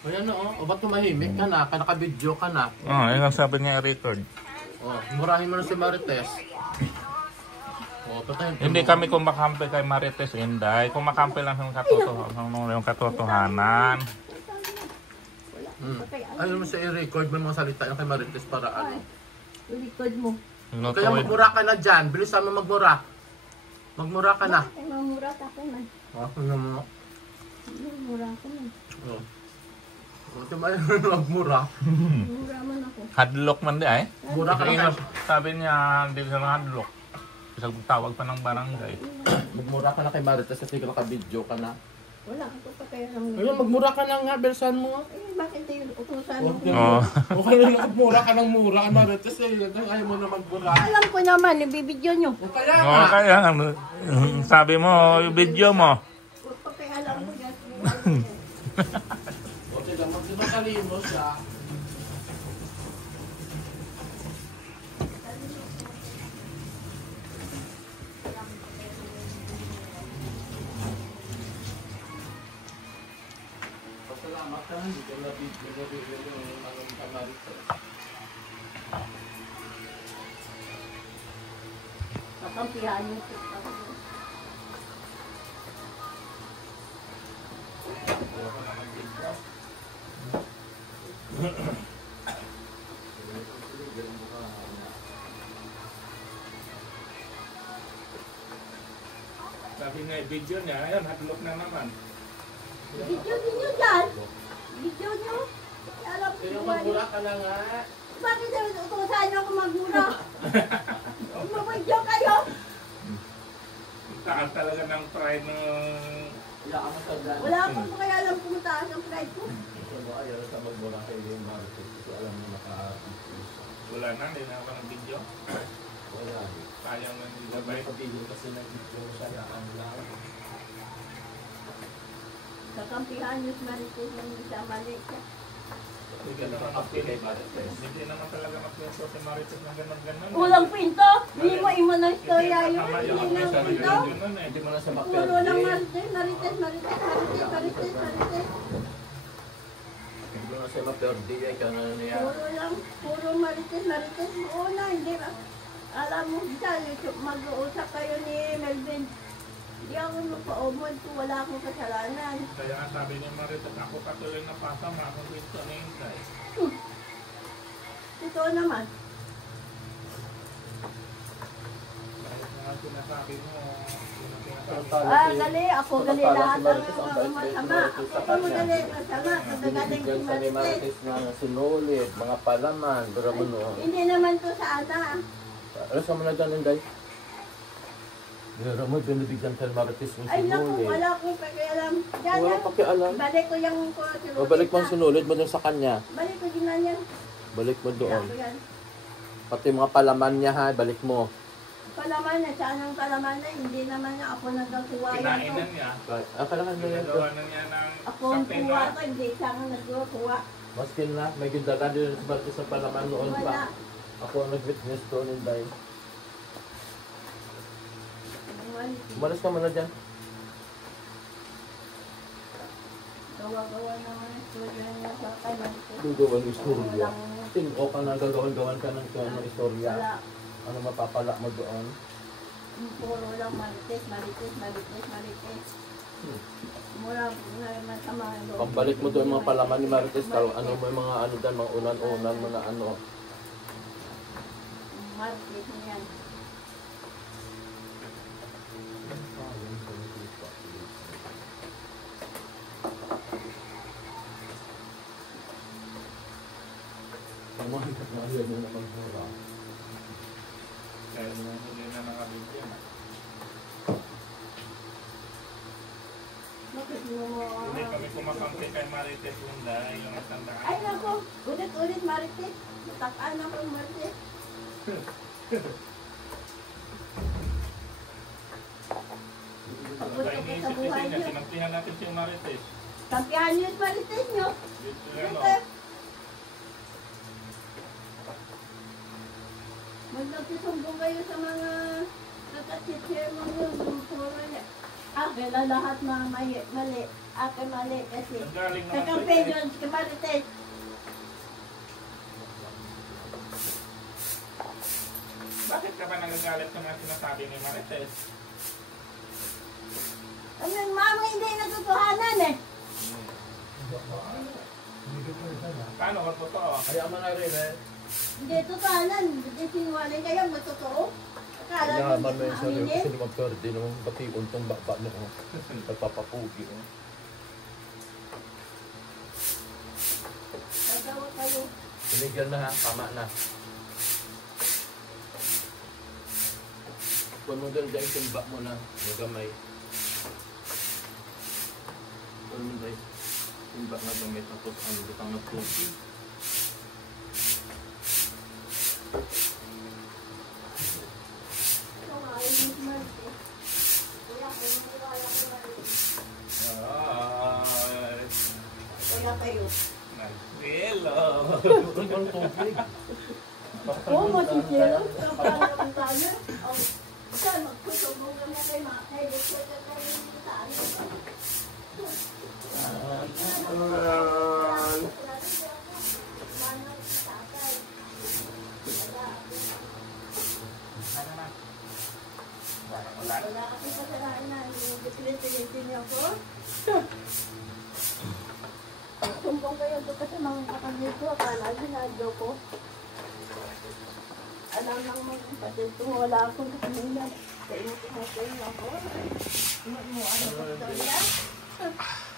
Ayan o ba't tumahimik ka na? Naka-video ka na. Oo, yun ang sabi niya i-record. Murahin mo na si Marites. Hindi kami kumakampi kay Marites, Inday. Kumakampi lang yung katotohanan. Ayaw mo siya i-record mo mga salita yung kay Marites para ano. I-record mo. Kaya magmura ka na dyan. Bilisan mo magmura. Magmura ka na. Magmura ka man. Ako na mo. Magmura ka man. Ito ba yung magmura? Magmura man ako. Hadlock man di ay. Mura ka na. Sabi niya, hindi ka na hadlock. Isang tawag pa ng barangay. Magmura ka na kay Marites kasi naka-video ka na. Wala ako pa kaya lang. Ayun, magmura ka na nga. Bilisan mo. Bakit yung utusan mo? Okay lang magmura ka ng mura kay Marites ayaw mo na magmura. Alam ko naman, ibibidyo nyo. Kaya nga. Kaya sabi mo, yung video mo. Kaya alam ko yan. Okay lang, magmatalino siya. Pasalamat ka, hindi ka na-video yung anong Marites. Kakampihan nyo. Sabi nga, video niya, ayun, hadlock na naman. Video nyo dyan. Video nyo. Alam ko Pero yun. magmura ka na nga. Bakit utusan nyo ako magmura? Mag-video kayo. Taas talaga ng pride ng... Wala akong kaya alam kung taas ang pride ko. Ayaw sa magmura kayo yung Marites kasi alam mo Wala na, hindi na ako ng video. wala. Sayang na hindi May gabay. pabigil kasi nag-video siya na ang lang. Kakampihan nyo sa Marites ng isa mali siya. Hindi naman update kay Marites. Hindi naman talaga magpinso si Marites ng gano'n-gano'n. Walang pinto. Hindi mo imo na istorya yun. Hindi na pinto. Hindi mo na siya Puro lang maperde. Marites. Hindi mo na siya maperde. Kaya na niya. Puro Marites. Oo na, hindi ba? Alam mo, dyan, mag-uusap kayo ni Melvin. Hindi ako magpa-omod kung wala akong kasalanan. Kaya nga sabi ni Marites, ako patuloy na pasama akong pinto na hintay. Totoo naman. Kahit nga sinasabi mo, Gali. Ako gali lahat ang masama. Ako gali masama. Kagagaling si Marites. Marites nga sinulit, mga palaman, pero mo no. Hindi naman to sa ana. Ano sa mga ganun guys? Pero mo binibigyan ka ng Marites yung Ay naku, sinulit. wala akong pakialam. Diyan Wala yan. pakialam. Balik ko yung O balik mo ang sinulit mo dun sa kanya. Balik ko din na yan. Balik mo doon. Ako yan. Pati mga palaman niya ha, balik mo. Palaman na, siya ng palaman na, hindi naman na ako nagkasuwa yan. kinainan niya. Kailangan na yan. Pinagawa na niya ng Ako ang kuwa ko, hindi siya ang nagkuha. Maskin na, may gindaga din sa Marites sa palaman noon Wala. pa. Ako ang nag-witness doon in dahil. Umalis ka muna dyan. Gawa-gawa naman ang istorya niya sa kanan ko. Gagawan ng istorya. Tinko ka na, gagawan-gawan ka ng istorya. Wala. Ano mapapala mo doon? Puro lang Marites. Mura na naman sa mga loob. Pambalik mo doon mga palaman ni Marites. Ano mo yung mga ano dyan, mga unan-unan, mga ano. Marites niyan. Ayaw mo na magmura. kaya naman hindi na nakabigyan. Bakit mo? Hindi kami kumakampi kay Marites yung dahil yung matandaan. Ay nako, ulit-ulit Marites. Takaan ako Marites. Abot Kaya ako sa iniisip buhay kasi niya, niyo. sinampihan natin si Marites. Kampihan niyo sa Marites niyo. Ano, Magpapisumbong kayo sa mga nakatitira mga puro niya. Akin na lahat mga mali. Akin mali kasi nanggaling sa naman sa campaign yun, galit sa mga sinasabi ni Marites. Ano yung mama hindi natutuhanan eh. Paano kung totoo? Kaya mo na rin eh. Hindi tutuhanan. Hindi sinungaling kayo, matotoo. Akala Kaya mo man hindi may sarili maaminin. kasi naman pwede naman pati untong bakba mo. Nagpapapugi. Nagawa kayo. Binigyan na ha, tama na. Kung mo doon dahil timbak mo na, magamay. Kung mo dahil timbak na gamay tapos ano, butang nagtubig. Ito nga, yung mismo eh. Kuya, kung maniwala ko na rin. Ay, Kaya kayo. nag-hello. Ito ang tubig. Oo, matitiro. Kapag ang tayo. Saan magputulong na kayo mga kayo. Gusto ka kayo sa ano. Wala. Wala kasi kasalanan na. Yung depresidentin niyo ko. Tumbong kayo doon kasi mga kapatid ko. Akala ginadyo ko. Alam lang mga kapatid ko. Wala akong kanina. Kaya mo ako. Ano mo? Ano ba?